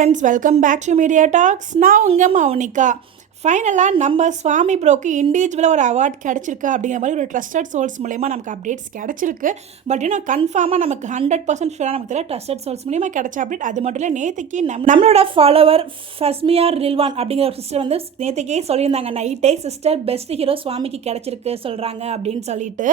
friends, welcome back to Media Talks. Now, unga Maunika. ஃபைனலாக நம்ம சுவாமி ப்ரோக்கு இண்டிவிஜுவலாக ஒரு அவார்ட் கிடச்சிருக்கு அப்படிங்கிற மாதிரி ஒரு ட்ரஸ்டட் சோல்ஸ் மூலயமா நமக்கு அப்டேட்ஸ் கிடச்சிருக்கு. பட் இன்னும் கன்ஃபார்மாக நமக்கு 100% ஷூராக நமக்கு தெரியல. ட்ரஸ்டட் சோல்ஸ் மூலியமா கிடச்ச அப்டேட் அது மட்டும் இல்லை. நேற்றுக்கு நம்மளோட ஃபாலோவர் ஃபஸ்மியா ரில்வான் அப்படிங்கிற ஒரு சிஸ்டர் வந்து நேற்றுக்கே சொல்லியிருந்தாங்க நைட்டே, சிஸ்டர் பெஸ்ட் ஹீரோ சுவாமிக்கு கிடச்சிருக்கு சொல்கிறாங்க அப்படின்னு சொல்லிட்டு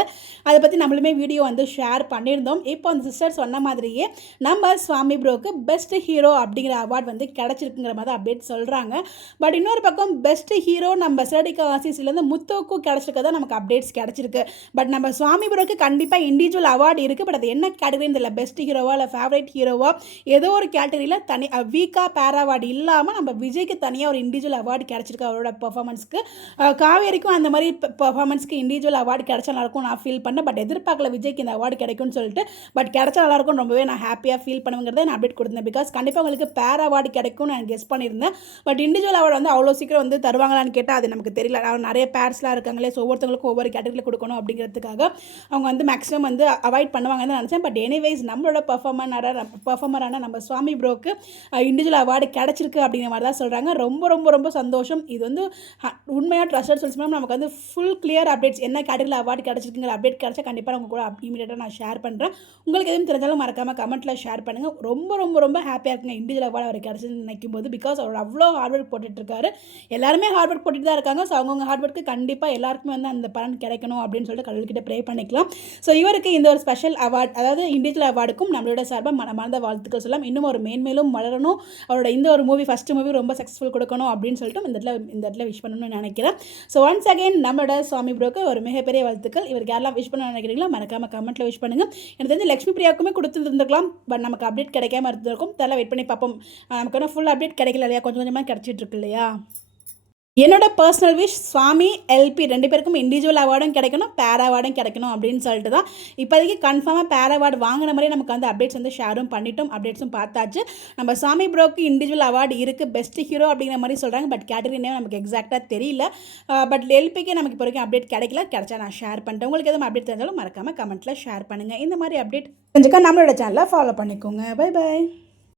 அதை பற்றி நம்மளுமே வீடியோ வந்து ஷேர் பண்ணியிருந்தோம். இப்போ அந்த சிஸ்டர் சொன்ன மாதிரியே நம்ம சுவாமி ப்ரோக்கு பெஸ்ட் ஹீரோ அப்படிங்கிற அவார்ட் வந்து கிடச்சிருக்குங்கிற மாதிரி அப்டேட் சொல்கிறாங்க. பட் இன்னொரு பக்கம் பெஸ்ட் ஹீரோ நம்ம சிறடிக்க ஆசிஸ்லேருந்து முத்துவுக்கும் கிடச்சிருக்கதான் நமக்கு அப்டேட்ஸ் கிடச்சிருக்கு. பட் நம்ம சுவாமி ப்ரோக்கு கண்டிப்பாக இண்டிவிஜுவல் அவார்டு இருக்குது. பட் அது என்ன கேட்டகரின்னு தெரியல. பெஸ்ட் ஹீரோவா இல்லை ஃபேவரட் ஹீரோவா ஏதோ ஒரு கேட்டகரியில் தனி வீக்காக பேர் அவார்டு இல்லாமல் நம்ம விஜய்க்கு தனியாக ஒரு இண்டிவிஜுவல் அவார்டு கிடச்சிருக்கு அவரோட பர்ஃபார்மன்ஸ்க்கு. காவேரிக்கும் அந்த மாதிரி பர்ஃபார்மன்ஸ்க்கு இண்டிவிஜுவல் அவார்டு கிடச்சா நல்லாயிருக்கும் நான் ஃபீல் பண்ணேன். பட் எதிர்பார்க்கல விஜய்க்கு இந்த அவார்டு கிடைக்கும்னு சொல்லிட்டு. பட் கிடச்சா நல்லாயிருக்கும் ரொம்பவே நான் ஹாப்பியாக ஃபீல் பண்ணுங்கிறத நான் அப்டேட் கொடுத்தேன். பிகாஸ் கண்டிப்பாக உங்களுக்கு பேர் அவார்டு கிடைக்கும்னு நான் கெஸ் பண்ணியிருந்தேன். பட் இண்டிவிஜுவல் அவார்டு வந்து அவ்வளோ சீக்கிரம் வந்து தருவாங்களான்னு கேட்டால் அது நமக்கு தெரியல. நிறைய பேர்ஸ்லாம் இருக்காங்களே, ஸோ ஒவ்வொருத்தவங்களுக்கும் ஒவ்வொரு கேட்டகரியில் கொடுக்கணும் அப்படிங்கிறதுக்காக அவங்க வந்து மேக்ஸிமம் வந்து அவாய்ட் பண்ணுவாங்கன்னு தான் நினச்சேன். பட் எனிவேஸ் நம்மளோட பர்ஃபார்மரான நம்ம சுவாமி ப்ரோக்கு இண்டிவிஜுவல் அவார்டு கிடச்சிருக்கு அப்படிங்கிற மாதிரி தான் சொல்கிறாங்க. ரொம்ப ரொம்ப ரொம்ப சந்தோஷம். இது வந்து உண்மையாக ட்ரஸ்டட் சோல்ஸ் மூலம் நமக்கு வந்து ஃபுல் கிளியர் அப்டேட்ஸ் என்ன கேட்டகரியில் அவார்டு கிடச்சிருக்குங்கிற அப்டேட் கிடச்சா கண்டிப்பாக உங்கள் கூட இமீடியட்டாக நான் ஷேர் பண்ணுறேன். உங்களுக்கு எதுவும் தெரிஞ்சாலும் மறக்காமல் கமெண்ட்டில் ஷேர் பண்ணுங்கள். ரொம்ப ரொம்ப ரொம்ப ஹாப்பியாக இருக்குங்க இண்டிவிஜுவல் அவார்டு அவர் கிடச்சின்னு நினைக்கும் போது. பிகாஸ் அவர் அவ்வளோ ஹார்ட் ஒர்க் போட்டுட்ருக்காரு. எல்லாருமே ஹார்ட் ஒர்க் போட்டுட்டு தான் இருக்காங்க. ஸோ அவங்கவுங்க ஹார்ட் ஒர்க்கு கண்டிப்பாக எல்லாருக்குமே வந்து அந்த பலன் கிடைக்கணும் அப்படின்னு சொல்லிட்டு கடவுள்கிட்ட ப்ரே பண்ணிக்கலாம். ஸோ இவருக்கு இந்த ஒரு ஸ்பெஷல் அவார்ட், அதாவது இண்டிவிஜுவல் அவார்டுக்கும் நம்மளோட சார்பாக மனமார்ந்த வாழ்த்துக்கள் சொல்லலாம். இன்னும் ஒரு மேன்மேலும் வளரணும், அவரோட இந்த ஒரு ஃபஸ்ட் மூவி ரொம்ப சக்ஸஸ்ஃபுல் கொடுக்கணும் அப்படின்னு சொல்லிட்டு இந்த இடத்துல விஷ் பண்ணணும்னு நினைக்கிறேன். ஸோ ஒன்ஸ் அகெயின் நம்மளோட சுவாமி ப்ரோக்கு ஒரு மிகப்பெரிய வாழ்த்துக்கள். இவருக்கு யாரெல்லாம் விஷ் பண்ண நினைக்கிறீங்களோ மறக்காம கமெண்ட்டில் விஷ் பண்ணுங்கள். எனக்கு தெரிஞ்சு லக்ஷ்மி பிரியாவுக்குமே கொடுத்துருந்துருக்கலாம். பட் நமக்கு அப்டேட் கிடைக்காம இருந்திருக்கும். தெரியல, வெயிட் பண்ணி பார்ப்போம். நமக்கு வந்து ஃபுல் அப்டேட் கிடைக்கல இல்லையா, கொஞ்சம் கொஞ்சமாக கிடச்சிட்டு இருக்கு இல்லையா. என்னோட பர்சனல் விஷ் சுவாமி எல்பி 2 பேருக்கும் இண்டிவிஜுவல் அவார்டும் கிடைக்கணும், பேர் அவார்டும் கிடைக்கணும் அப்படின்னு சொல்லிட்டு தான். இப்போதைக்கு கன்ஃபார்மாக பேர் அவார்டு வாங்கின மாதிரி நமக்கு வந்து அப்டேட்ஸ் வந்து ஷேரும் பண்ணிட்டோம், அப்டேட்ஸும் பார்த்தாச்சு. நம்ம சுவாமி ப்ரோக்கு இண்டிவிஜுவல் அவார்டு இருக்குது, பெஸ்ட் ஹீரோ அப்படிங்கிற மாதிரி சொல்கிறாங்க. பட் கேட்டகரி நேம் நமக்கு எக்ஸாக்டாக தெரியல. பட் எல்பிக்கு நமக்கு இப்போ வரைக்கும் அப்டேட் கிடைச்சா நான் ஷேர் பண்ணிட்டேன். உங்களுக்கு எதுவும் அப்டேட் தெரிஞ்சாலும் மறக்காமல் கமெண்ட்டில் ஷேர் பண்ணுங்கள். இந்த மாதிரி அப்டேட் தெரிஞ்சுக்க நம்மளோட சேனலை ஃபாலோ பண்ணிக்கோங்க. Bye bye.